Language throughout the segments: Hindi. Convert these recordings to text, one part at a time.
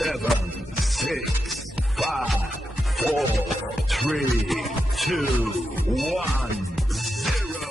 7, 6, 5, 4, 3, 2, 1, 0.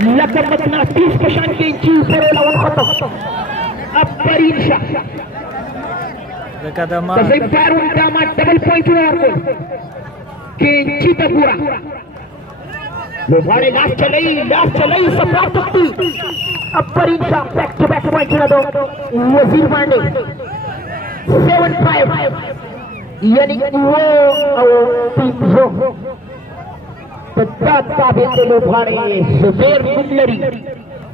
लगभग अपना 30% इंची ऊपर लावून होतो अपरीन शॉट Dekada तसे पैर उनका मा डबल पॉइंट हुआ के इंची तक पूरा लोभाड़े लास्ट चले सफा सकती अपरीन shot back to back point हुआ दो वजीर पांडे 7-5 यानी वो टीम जो तत्ता बेटे लोभाड़े जुबैर मुल्लरी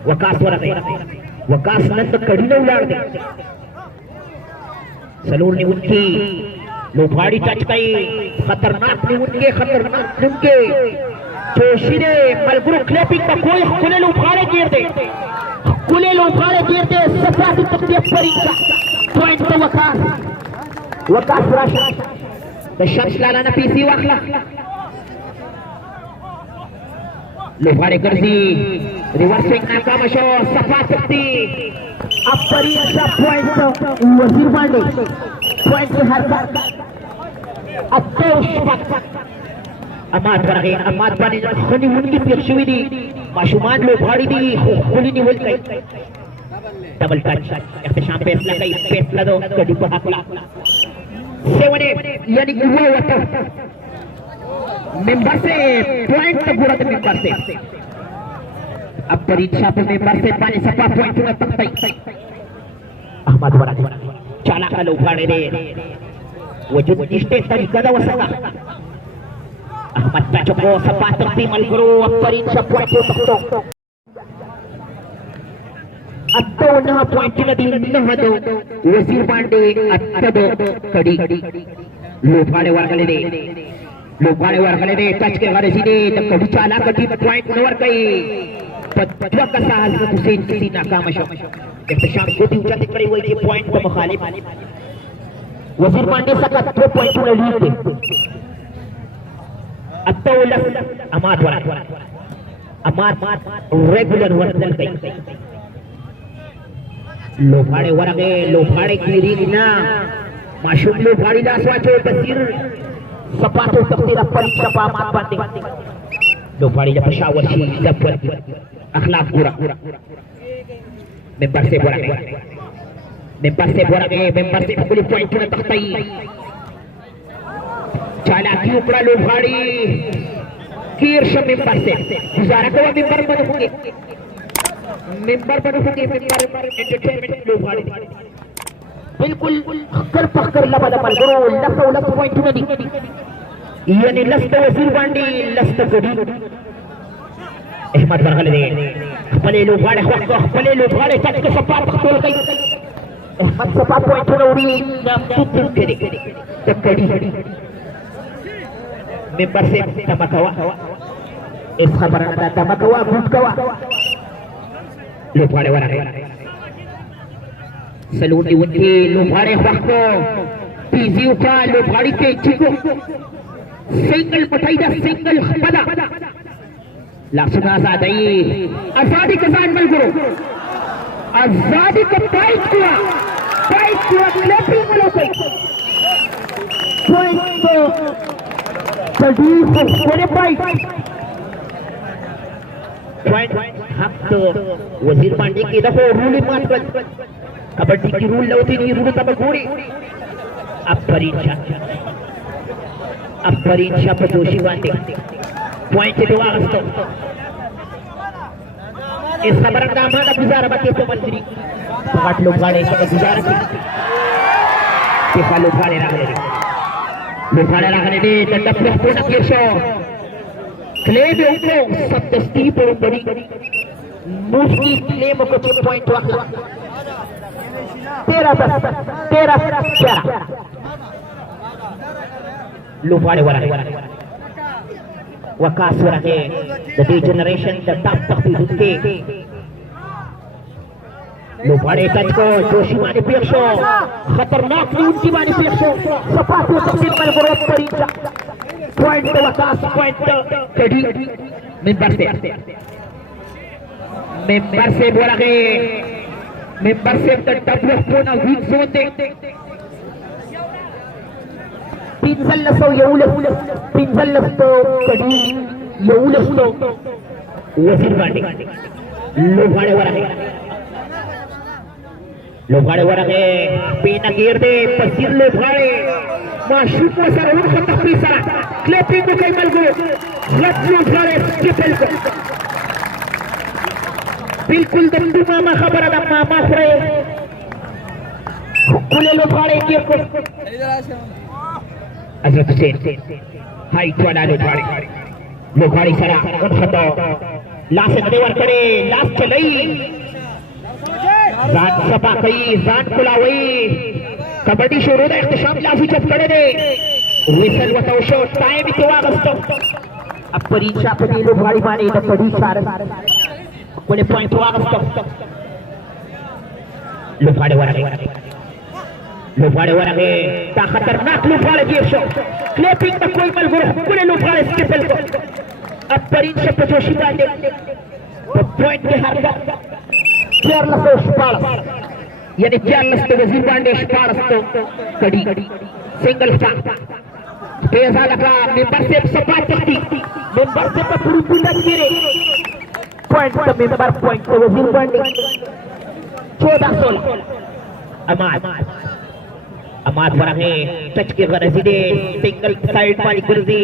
वकास वकास नंद कड़ी ने उलाड़ दे सलूर ने उनकी लोभाड़ी टच कई खतरनाक उनके जोशी ने मलगुरु क्लैपिंग का कोई खुले लोभाड़े गिर दे सफाती तक पॉइंट तो वकास राशि द शम्स लाला ना पीसी वाखला लोभाड़े गर्जी रिवर्सिंग नाकाम शो सफा सकती अपरीक्षा पॉइंट वजीर पांडे पॉइंट के हरकत अमाद पानी खनी उनकी पेशवी माशुमान लोभाड़ी दी खुली निवल कई डबल टच एहतशाम फैसला दो कड़ी को हकला 7-8 यानी वो वक्त मेंबर से पॉइंट तक पूरा मेंबर से अब परीक्षा पर मेंबर से पानी सफा पॉइंट पूरा तक अहमद वरादी चाला का लोभाड़े रे वजूद निष्ठे तरीका दा वसका अहमद चको सफा तक मलगुरु अब परीक्षा पॉइंट तक अत्तो ना पॉइंट नदी न हदो वजीर पांडे अत्तो कड़ी लोभाड़े वर्गले दे टच के गरजी दे त कड़ी चाला कड़ी पॉइंट नवर कई पत्वा का साहस हुसैन किसी नाकाम शो एहतशाम को दी ऊंचा दिख रही हुई पॉइंट को मुखालिफ वजीर पांडे सका 2 पॉइंट में लीड दे अत्तौला अमात रेगुलर वर्तन कई लोभाड़े की रीग ना माशूम लोभाड़ी दास वाचो तस्वीर सपाटो तस्वीर परीक्षा पा मात बांधे लोभाड़ी जब शावशी जब अखलाक पूरा मेंबर से बोला गए मेंबर से पुलिस पॉइंट में तख्ताई चालाकी उपड़ा लोभाड़ी कीर्ष मेंबर से गुजारा को मेंबर बनोगे एंटरटेनमेंट लोभाड़ी बिल्कुल कर पकड़ लबल गुरु लफ पॉइंट में दी यानी लस्त वजीर बांडी लस्त गुडी अहमद बरगल दे अपने लोभाड़े टच के सपा तोड़ गई अहमद सपा पॉइंट में उड़ी नाम तुत दे तकड़ी मेंबर से तमकवा इस खबर ना तमकवा भूतकवा लोभाड़े वाला सलून उनके लोभाड़े को पीजी का लोभाड़ी के चिको सिंगल पठाईदा सिंगल पदा लासुना आजादी के साथ मिल करो आजादी को टाइट किया क्लैपिंग लो कोई तो तडीफ कोने पॉइंट हक तो वजीर पांडे की दफो रूल मात कर कबड्डी की रूल लौती नहीं रूल तब घोड़ी अब परीक्षा पर दोषी बांधे पॉइंट दो आगस्तो इस खबर का हमारा गुजारा बाकी तो मंत्री पांच लोग गाड़े से गुजारा के फॉलो गाड़े रखने दे तब पूर्ण केशो क्लेम उनको सत्ती पर बड़ी मुफ्ती क्लेम को 2 पॉइंट रखा 13 लोभाड़े वाला वकास हो रहे द जनरेशन द टॉप के लोभाड़े टच को जोशी मानी पेशो खतरनाक उनकी मानी पेशो सफा को तकसीम पर बरोबर परीक्षा पॉइंट तो वकास पॉइंट कड़ी मेंबर से बोला गए मेंबर से डब्ल्यू पूर्ण वीक जोन दे पिंजल लसो येऊलस पिंजल लसतो कडी येऊलस तो वजीर बांडे लोभाड़े वर आहे पेना गिर दे पसीर लोभाड़े माशूक मसर उन को तकरीर सरा क्लिपिंग को कई मलगो रत लोभाड़े स्किपल को बिल्कुल दंडू मामा खबर अदा मामा खरे कुले लोभाड़े गिर को हजरत हुसैन हाइट वाला लोभाड़े सरा उन खतो लास देवर करे लास चलई जान सपा कई जान कुलावई कबड्डी शुरू है इख्तिशाम लाफी चप करे दे विसल वतौशो टाइम तो वागस्तो अब परीक्षा पे लोभाड़ी माने तो परीक्षा कोने पॉइंट वागस्तो लोभाड़े वरगे ता खतरनाक लोभाड़े गेशो क्लिपिंग में कोई मलगुर कोने लोभाड़े स्किपल को अब परीक्षा पे जोशी बांधे पॉइंट के हार केयरलेस स्पार्स यानी केयरलेस तो वजीर बांडे स्पार्स तो कड़ी सिंगल स्टार पेजा लगा मेंबरशिप सपाट तख्ती मेंबरशिप पर पूरी बुलंद गिरे पॉइंट तो मेंबर पॉइंट तो वजीर बांडे 14-16 अमाद वरगे टच के गरजी दे सिंगल साइड वाली गुर्जी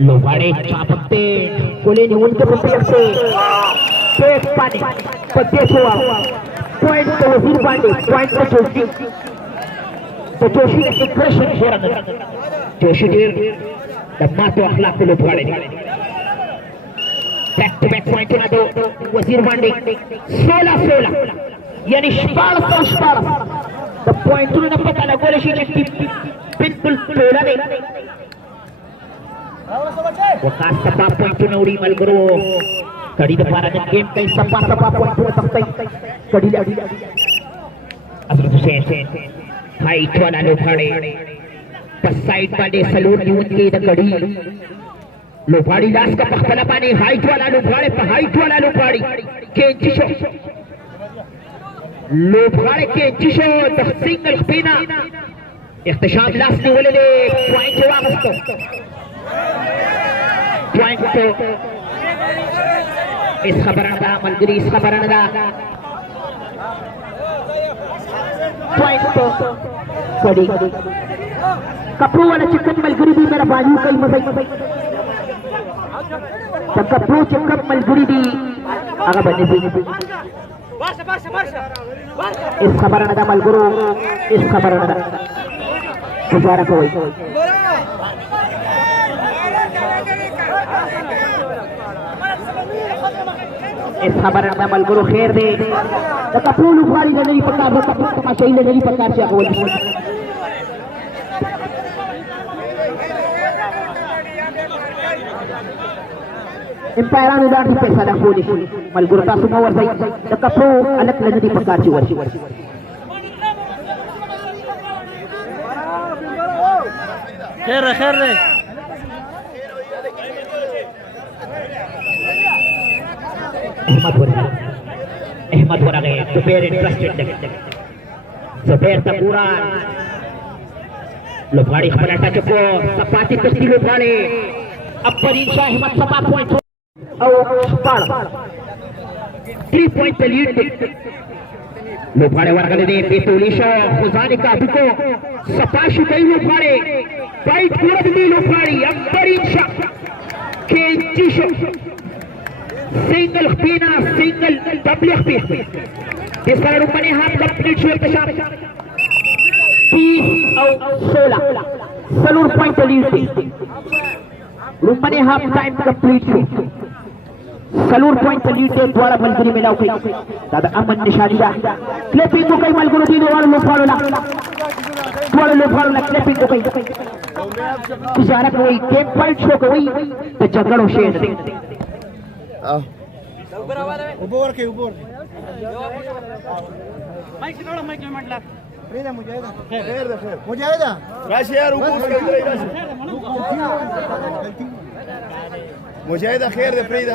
लोभाड़े चापकते कोले ने उनके प्रत्येक से पेट पाने प्रत्येक हुआ पॉइंट तो वजीर बांडे पॉइंट तो जोशी ने एक क्रशिंग शोरन जोशी देर दम्मा तो अखलाक लोभाड़े बैक टू बैक पॉइंट ना दो वजीर बांडे 16-16 यानी स्पार्स द पॉइंट ने पता लगा ले शी बिल्कुल तोड़ा नहीं वकास सपा पॉइंट नौड़ी मलगरो कड़ी दफारा ने गेम कई सपा पॉइंट हो सकता है कड़ी हजरत हुसैन हाइट वाला लोभाड़े बस साइड वाले सलून यूं के द कड़ी लोभाड़ी लास का पखला पानी हाइट वाला लोभाड़ी के जिशो लोभाड़े के जिशो द सिंगल स्पिना इख्तिशाम लास ने बोले दे पॉइंट वापस पॉइंट तो इस खबर दा मलगरी इस खबर दा पॉइंट तो कड़ी कपड़ू वाला चिकन मलगरी भी मेरा बाजू कई मजा तो कपड़ू चिकन मलगरी भी आगे बढ़ने भी इस खबर दा मलगुरु इस खबर दा गुजारा कोई इस खबर दा मलगुरु खैर दे तो कपड़ू लुफारी नहीं पका दो कपड़ू तमाशाई नहीं पका से बोल एम्पायर ने दाटी पैसा दा खोली मलगुरु ता सुमा वर सही तो कपड़ू अलग नहीं पका ची वर खैर रे अहमद हो रहे जुबैर इंटरेस्टेड जुबैर तकुरान लोभाड़ी खबराटा चुको सपाटी कुश्ती लोभाड़े अब परीक्षा अहमद सपा पॉइंट और 3 पॉइंट पे लीड लोभाड़े वर्गले दे बेतुलिशा खुजाने का बिको सपाशी कई लोभाड़े फाइट पूरा दी लोभाड़ी अब परीक्षा के जिशो सिंगल खपीना सिंगल डबल खपी इस कारण ऊपर हाथ कंप्लीट शोर के साथ 30 और 16 सलूर पॉइंट लीड थी रूपने हाफ टाइम कंप्लीट शो सलूर पॉइंट लीड थे द्वारा मलगुरी मिलाओ कई दादा अमन निशानी दा क्लिपिंग को कई मलगुरी दी द्वारा लोफाड़ो ला क्लिपिंग को कई गुजारा कोई गेम पॉइंट शो कोई तो जगड़ो शेर ऊपर के ऊपर माइक थोड़ा माइक में मत ला फ्रीदा मुजाहिदा राशि यार ऊपर मुजाहिदा खैर दे फ्रीदा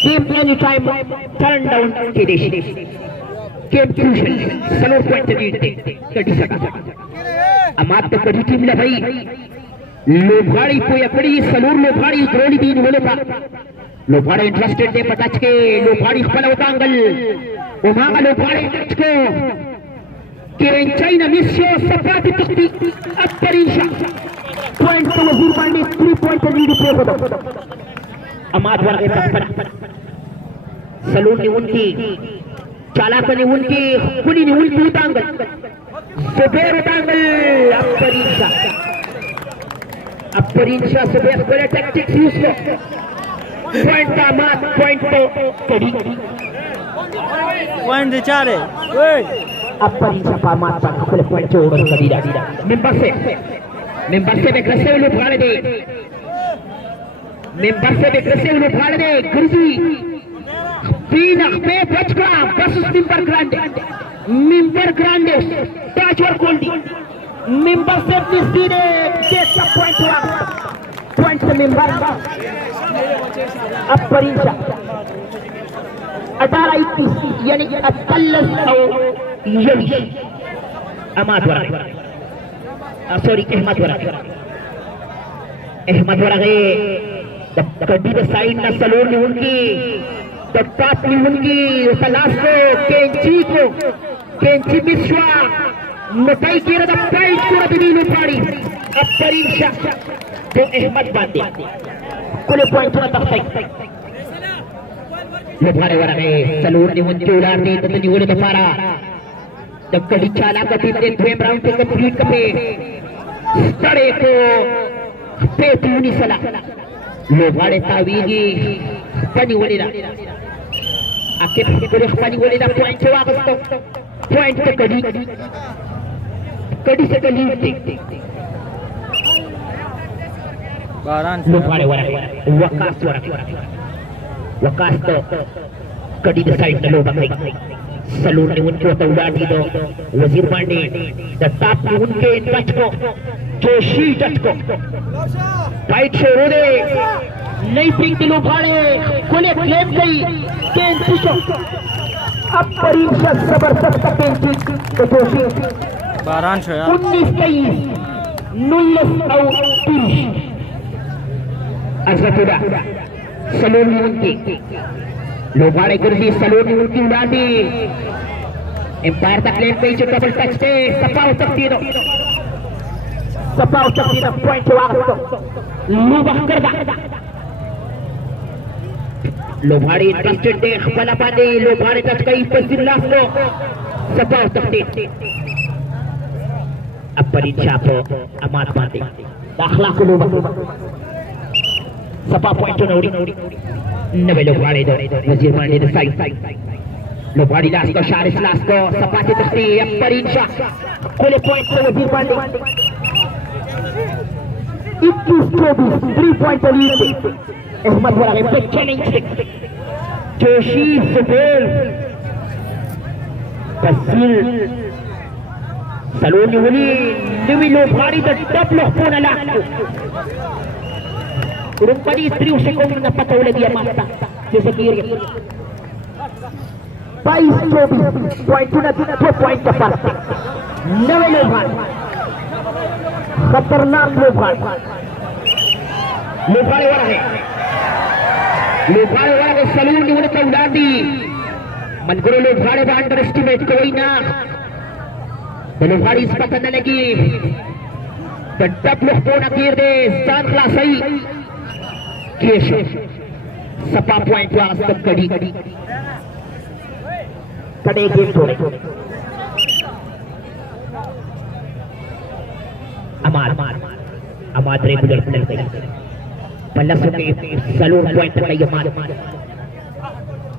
Game anytime turn down के देश गेम क्रूशल सलोर पॉइंट जीतते कड़ी सका अमात तो कड़ी टीम ले भाई लोभाड़ी को यकड़ी सलोर लोभाड़ी ग्रोली दिन बोले पा लोभाड़ी इंटरेस्टेड दे पता के लोभाड़ी खपला उतांगल उमांगा लोभाड़ी टच को केंचाई न मिस्यो सपाटी तख्ती अब परीक्षा पॉइंट तो वजीर पांडे 3 पॉइंट लीड पे होता अमात वाला के पकड़ सलोर ने उनकी चालाक ने उनकी कुली ने उनकी उतांगल सुबेर उतांगल अब परीक्षा सुबेर बड़े टैक्टिक्स यूज लो पॉइंट का मात पॉइंट तो कड़ी पॉइंट 4 है अब परीक्षा पा मात पर खुले पॉइंट जोड़ कर दिया मेंबर से बेकरसे लोग फाड़ दे गुरुजी तीन पे बचका बस मिंबर ग्रांडे टच और गोल्डी मिंबर से सीधे देता पॉइंट से मिंबर अब परीक्षा 18-21 यानी 28 अहमदवरा गए कड्डी द साइड ना सलोर ने उनकी टॉप ने उनकी सलास को केंची बिस्वा मटाई के रदा प्राइस को रदी लुपाड़ी अब परीक्षा तो अहमद बांधे कुल पॉइंट ना तक लुपाड़े वाला गए सलोर ने उनकी उड़ान दी तो निवले दफारा जब कड़ी चाला का टीम ने 2 राउंड के कंप्लीट करे स्टडे को पे तीनी सला लोभाड़े तावीगी पानी वलीला आके पूरे पानी वलीला पॉइंट से वापस तो पॉइंट पे कड़ी से कड़ी लोभाड़े वाला वकास तो कड़ी द साइड लो बकई सलून ने उनको तो उड़ा दी दो वजीर पांडे दत्ताप ने उनके टच को जोशी टच को फाइट शुरू दे नहीं पिंक दिलो फाड़े कोले क्लेम गई केंची को अब परीक्षा जबरदस्त केंची तो जोशी 19-23 नुल्लस और 30 अजरतुदा सलून ने उनकी लोभाड़े गुरुजी सलून ने उनकी उड़ा दी एम्पायर तक लेन पे डबल टच थे सपाव सकती दो पॉइंट वापस लूबा कर दा लोभाड़ी इंटरेस्टेड दे खपला पादे लोभाड़े टच कई पसिल्ला को सपाव सकती अब परीक्षा को अमात मारते दाखला को लूबा सपा पॉइंट नोड़ी नवे लोभाड़े दो वजीर पांडे द साइड लोभाड़ी लास्ट को शारिस लास्ट को सपा की तख्ती अब परीक्षा कोले पॉइंट से वजीर पांडे 21-24 3 पॉइंट लीड अहमद वाला पे चैलेंज जोशी सुबेर तहसील सलोनी हुली नवी लोभाड़ी द डबल होना लास्ट रुपड़ी स्त्री उसे को न पता उले दिया मारता जैसे कि 22-24 पॉइंट ना 2 पॉइंट का फर्क नवे लोभाड़ी खतरनाक लोभाड़े वाला के सलून ने उन्हें उड़ा दी मन करो लोभाड़े का अंडर एस्टिमेट कोई ना लोभाड़ी इस पता न लगी डब लोग को ना गिर दे स्थान खिला सही सपा पॉइंट वास्ते कड़ी कड़े गेम थोड़े अमाद रेगुलर प्लेयर गई पल्ला से सलून पॉइंट पर गई अमाद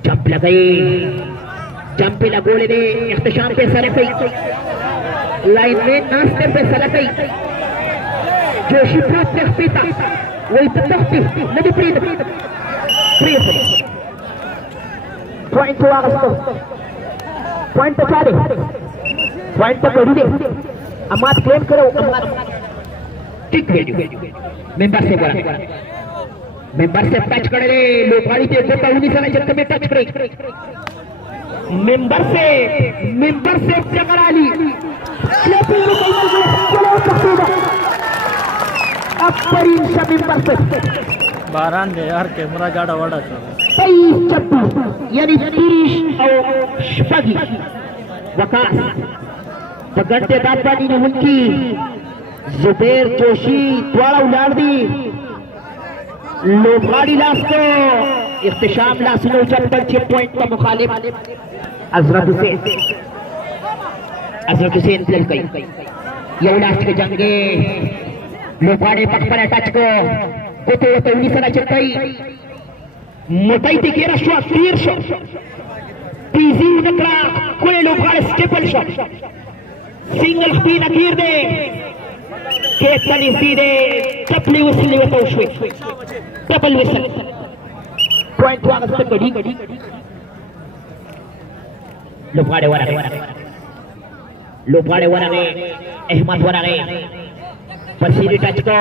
जंप लगाई जंप पे लगोले दे इख्तिशाम पे सर पे लाइन में नाश्ते पे सर पे जोशी प्लस तख्तीता वही तख्ती नदी प्रीत पॉइंट हुआ पॉइंट तो चाले पॉइंट तो कड़ी दे अमाद क्लेम करो अमाद टिक वैल्यू मेंबर से बोला मेंबर से टच करे लोकाली ते गोटा 19 जगत में टच करे मेंबर से टक्कर आली अब परीक्षा मेंबर से 12 दे यार कॅमेरा गाडा वाडा 23-26 यानी 30 और शपगी वकास पगड़ते दापानी ने उनकी जुबेर जोशी द्वारा उलाड़ दी लोबाड़ी लाश को इख्तिशाम लासनो चप्पल 6 पॉइंट का मुखालिफ हजरत हुसैन प्लेल कई ये लास्ट के जंगे लोबाड़े पकपरा टच को गोतो 19 चक्कई मोटाई ते गेरा शो तीर शो पीजी नकरा कोई लोबाड़े स्टेपल शो सिंगल स्पीन अखीर दे के तनी सीधे टपली विसल वे तो शो डबल विसल पॉइंट वागस तक गड़ी लोबाड़े वाला में अहमद वाला में पसीरी टच को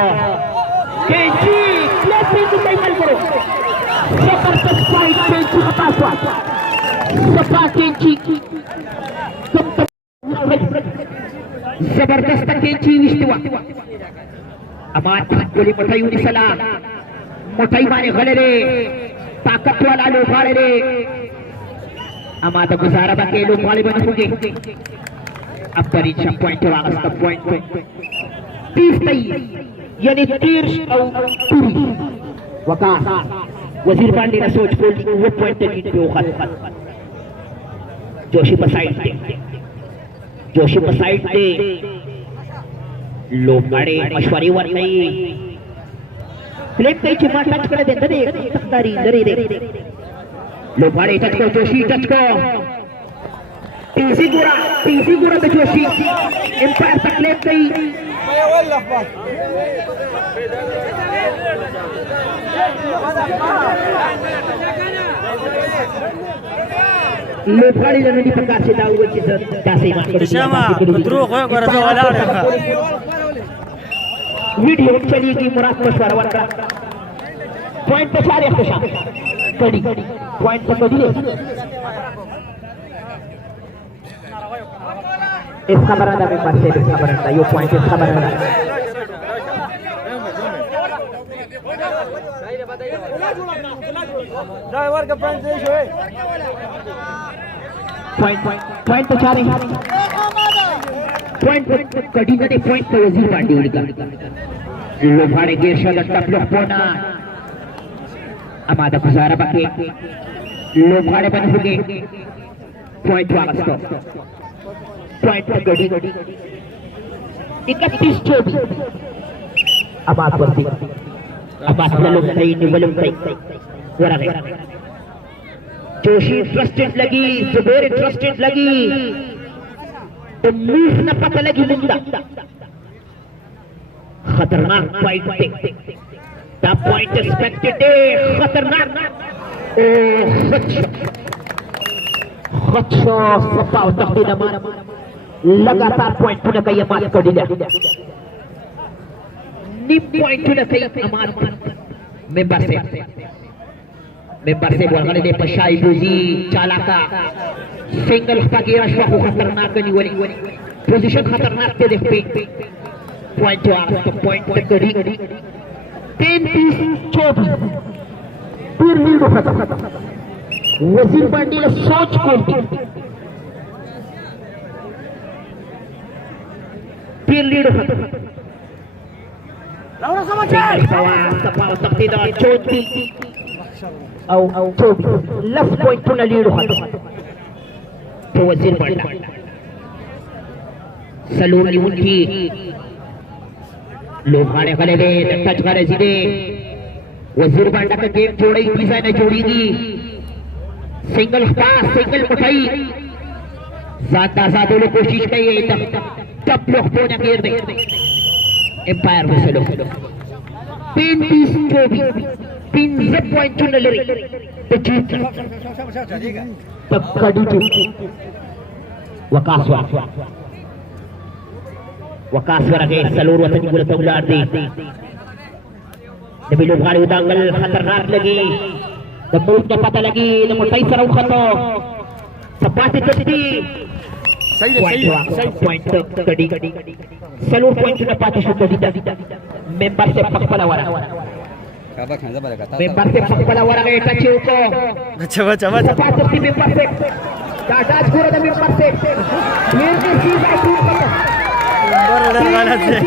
केंची क्लैपिंग टेबल करो जबरदस्त फाइट केंची का पासवा सपा केंची जबरदस्त केंची विश्वा अमार गोली मोटाई उनी सलाम मोटाई मारे गले रे ताकत वाला लोबाड़े रे अमा तो गुजारा बाके लोबाड़े बन होंगे अब परीक्षा पॉइंट वागस का पॉइंट 30 यानी 30 और पूरी वकास वजीर पांडे ने सोच बोल वो पॉइंट लीड पे ओखत जोशी पसाइड दे लोबाड़े मशवरी वर नहीं प्लेट कई चिमा टच कर दे दे तकदारी दरे दे लोबाड़े टच को जोशी टच को तीसी गुरा पे जोशी एम्पायर तक लेट गई लोबाड़ी लननी प्रकार से दाऊ की दासे श्यामा कुत्रो को गरजो वाला वीडियो चलेगी मुराद मशवरा का पॉइंट पे सारे खुशा कड़ी पॉइंट पे कड़ी इस खबरदा में परसे इस खबरदा यो पॉइंट इस खबरदा ड्राइवर का पॉइंट दे शो पॉइंट तो चारे पॉइंट कड़ी ने पॉइंट तो वजीर पार्टी उनका लोबाड़े गेशा लट्टा ब्लॉक पोना अमादा गुजारा बाके लोबाड़े बन होगे पॉइंट वागस तो पॉइंट गड़ी 31-24 अबाद वर्दी अबाद लोग सही निवलम सही वरा जोशी इंटरेस्टेड लगी जुबेर इंटरेस्टेड लगी तो मूव न पता लगी मुंडा खतरनाक फाइट द पॉइंट एक्सपेक्टेड खतरनाक ओ खच्चो सपाव तकदीर मान लगातार पॉइंट पुनः कई अमात को दिला नि पॉइंट पुनः कई अमात मेंबर से बोलने दे पशाई बुजी चालाका सिंगल का गिरा शवा को खतरनाक नहीं वाली पोजीशन खतरनाक पे देखते पॉइंट आ तो पॉइंट तक गड़ी 33-24 फिर लीड खत्म वजीर पार्टी ने सोच को फिर लीड खत्म लाउरा समाचार सपाव तकदीर 24 लेफ्ट पॉइंट पुनः लीड खत्म तो वजीर पार्टी सलून उनकी लोहाड़े गले दे टच करे सीधे वजीर बांडा का गेम जोड़ी तीसरा ने जोड़ीगी सिंगल पास सिंगल उठाई ज्यादा लोग कोशिश की टप लोग पोना घेर दे एम्पायर में से लोग 35-24 पॉइंट चुन ले तो जीत तब कड़ी जीत वकास वरगे सलूर वतनी गुल तौलार दी Demi lughari udangal khatarnak lagi. Demi pata lagi, demi taisar ukhato. Sapati kesti. Point kadi. Seluruh point sudah pati sudah tidak. Member sepak bola wara. Member sepak bola wara ke touch uko. Coba. Sapati si member sep. Touch kura demi member sep. Here is his action. Udah mana sih?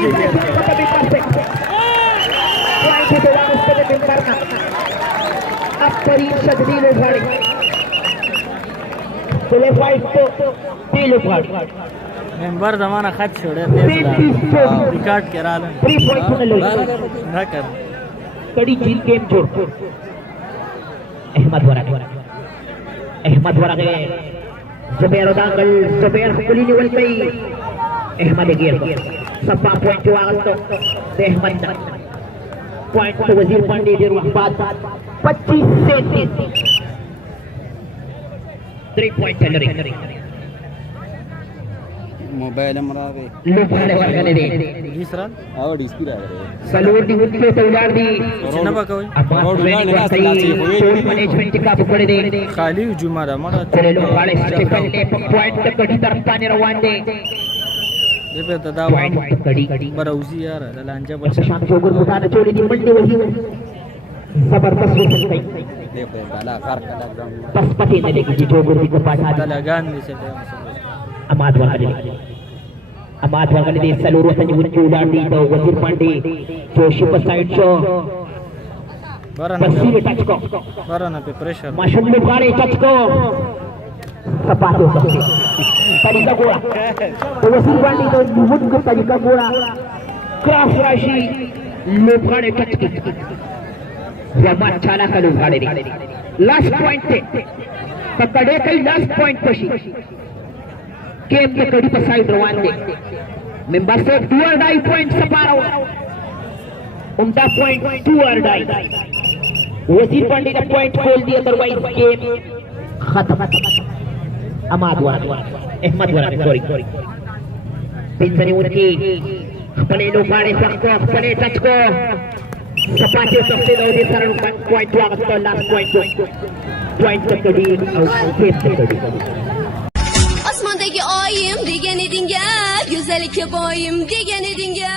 Member जमाना खत छोड़े रिकॉर्ड करा लें 3 पॉइंट ना कर कड़ी जीत गेम जोड़ अहमद वरा गए जुबैर उदांगल जुबैर कुली निवल गई अहमद गिर सब्बा पॉइंट जो आगल तो अहमद पॉइंट तो वजीर पांडे देर वक्त 25 से 3 पॉइंट चल मोबाइल मरावे लुभाले वर्गने दे दूसरा और डिस्प्ले आ रहा सलूर दी उनके तौलार दी चिन्ह कोई अब मैनेजमेंट का पकड़ दे खाली जुमारा मरा चले लोग वाले स्टेपल ने पॉइंट तक कड़ी तरफ ताने रवान दे ये पे दादा पॉइंट कड़ी बरा उसी यार लांचा पर शाम जोगर उठाने छोड़ी दी मंडी वही जबरदस्त हो सकती देखो बाला कार का ग्राउंड बस पति ने देखी जी जोगर को पाठा लगान में से अमाद वाले दे सलूर वतनी उनकी उड़ान दी तो वजीर पांडे जोशी पर साइड शो पसीने टच को बराना पे प्रेशर माशूम लुकारे टच को सपाटो सकते तरीका गोड़ा तो वजीर पांडे तो मुझ को तरीका गोड़ा क्रॉस राशि लुकारे टच की जमा चाला का लुकारे लास्ट पॉइंट थे पकड़े कई लास्ट पॉइंट पशी गेम के कड़ी पर साइड रवान दे मेंबर से 2 और डाई पॉइंट सपारो उनका पॉइंट 2 और डाई वजीर पांडे ने पॉइंट खोल दिया अदरवाइज गेम खत्म अहमद वाला सॉरी पिंजरे उनकी अपने लोगाड़े सकते अपने टच को सपाटे सबसे लोगे सरल पॉइंट वाला तो लास्ट पॉइंट तक कड़ी गेम तक कड़ी Osmondaki oyim degan eding-a, go'zallikka boyim degan eding-a.